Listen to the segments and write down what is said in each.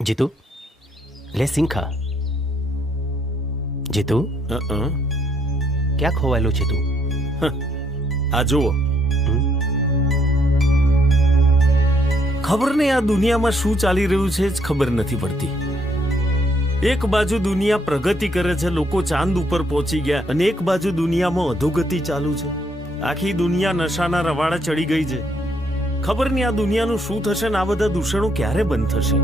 જીતુ લે સિંગ ખા. જીતુ ક્યાં ખોવાયેલો છે તું? આ જુઓ, ખબર નહીં આ દુનિયામાં શું ચાલી રહ્યું છે જ ખબર નથી પડતી. એક બાજુ દુનિયા પ્રગતિ કરે છે, લોકો ચાંદ ઉપર પહોંચી ગયા, અને એક બાજુ દુનિયામાં અધોગતિ ચાલુ છે. આખી દુનિયા નશાના રવાડા ચડી ગઈ છે. ખબર નહીં આ દુનિયાનું શું થશે ને આ બધા દૂષણો ક્યારે બંધ થશે.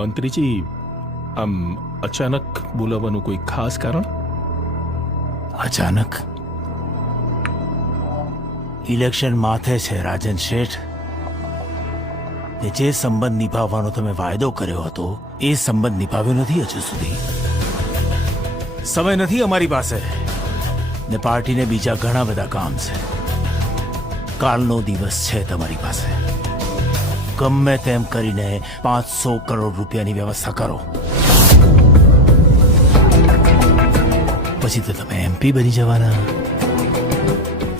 મંત્રીજી, આમ અચાનક બોલાવવાનું કોઈ ખાસ કારણ? અચાનક ઇલેક્શન માથે છે રાજન શેઠ. ને જે સંબંધ નિભાવવાનો તમે વાયદો કર્યો હતો એ સંબંધ નિભાવ્યો નથી હજુ સુધી. સમય નથી અમારી પાસે, ને પાર્ટીને બીજા ઘણા બધા કામ છે. કાલનો દિવસ છે તમારી પાસે. ગમે તેમ કરીને 500 કરોડ રૂપિયાની વ્યવસ્થા કરો, પછી તો તમે એમપી બની જવાના.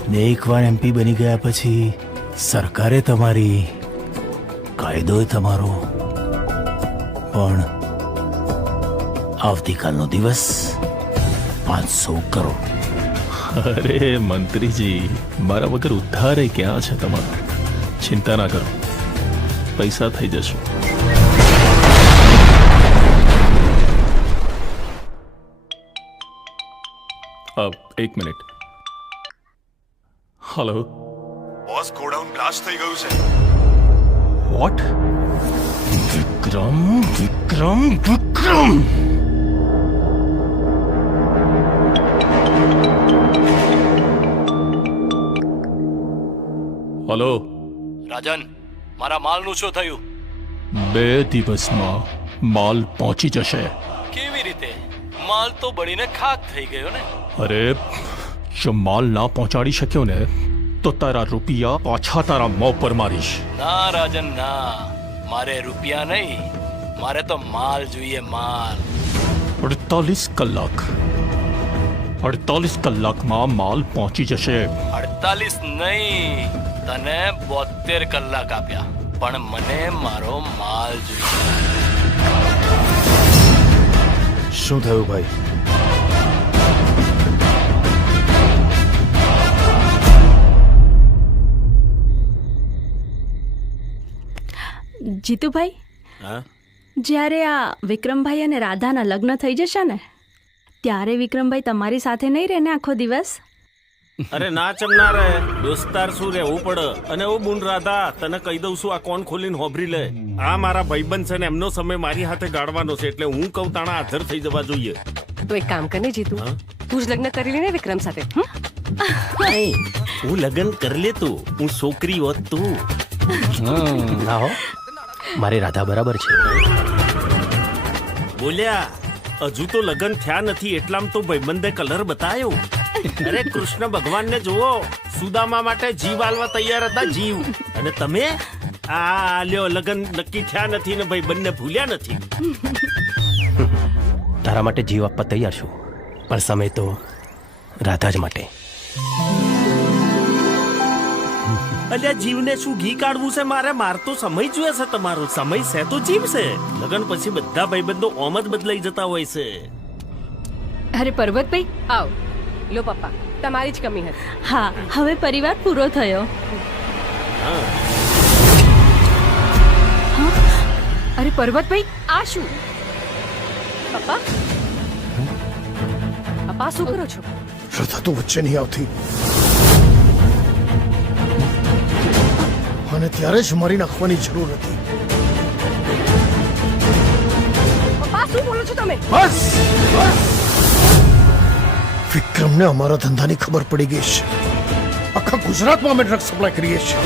ને એકવાર એમપી બની ગયા પછી સરકારે તમારી, કાયદોય તમારો. પણ આવતીકાલનો દિવસ 500 કરોડ. અરે મંત્રીજી, મારા વગર ઉદ્ધારે ક્યાં છે તમારો? ચિંતા ના કરો, પૈસા થઈ જશે. એક minute. Hello boss, godown blast થઈ ગયું છે. વોટ? વિક્રમ વિક્રમ વિક્રમ! હલો રાજન, મારા માલનું શું થયું? 2 દિવસમાં માલ પહોંચી જશે. કેવી રીતે? માલ તો બળીને ખાક થઈ ગયો ને. અરે, જો માલ ના પહોંચાડી શક્યો ને તો તારા રૂપિયા પાછા તારા મોં પર મારીશ. ના રાજન ના, મારે રૂપિયા નહીં, મારે તો માલ જોઈએ, માલ. 48 કલાકમાં માલ પહોંચી જશે. 48 નહીં, તને 72 કલાક આપ્યા, પણ મને મારો માલ જોઈએ. શું થયું ભાઈ? જીતુભાઈ, હા, જ્યારે આ વિક્રમભાઈ અને રાધાના લગ્ન થઈ જશે ને ત્યારે વિક્રમભાઈ તમારી સાથે નહીં રહે ને આખો દિવસ? અરે ના ચમના રહે, દોસ્તાર શું રહેવું પડે. અને ઓ બુન રાધા, તને કહી દઉં છું, આ કોણ ખોલીને હોભરી લે. આ મારા ભાઈબંધ છે ને એમનો સમય મારી હાથે ગાળવાનો છે, એટલે હું કહું તાણા હાજર થઈ જવા જોઈએ. તો એક કામ કરને જીતુ, તું જ લગ્ન કરી લે ને વિક્રમ સાથે. હું લગ્ન કરી લે તું, હું છોકરી હોત તું. ના હો, મારી રાધા બરાબર છે. બોલ્યા, હજુ તો લગ્ન થયા નથી એટલામાં તો ભાઈબંધે કલર બતાયો. અરે કૃષ્ણ ભગવાનને જુઓ, સુદામા માટે જીવ આલવા તૈયાર હતા, જીવ. અને તમે આ લ્યો, લગ્ન નક્કી થયા નથી ને ભાઈબંધને ભૂલ્યા નથી. તારા માટે જીવ આપવા તૈયાર છું, પણ સમય તો રાધા જ માટે. અલ્યા, જીવને શું ઘી કાઢવું છે મારે? માર તો સમય જોઈએ છે તમારો. સમય છે તો જીવ છે. લગ્ન પછી બધા ભાઈબંધો ઓમ જ બદલાઈ જતા હોય છે. અરે પર્વતભાઈ, આવ લો પપ્પા, તમારી જ કમી હતી. હા, હવે પરિવાર પૂરો થયો. અરે પર્વતભાઈ, આ શું? પપ્પા, પપ્પા શું કરો છો? શ્રદ્ધા તો વચ્ચે નહીં આવતી, અને ત્યારે જ મારી નાખવાની જરૂર હતી. પપ્પા શું બોલો છો તમે? બસ બસ, વિક્રમને અમારા ધંધાની ખબર પડી ગઈ છે. આખા ગુજરાતમાં અમે ડ્રગ સપ્લાય કરીએ છીએ.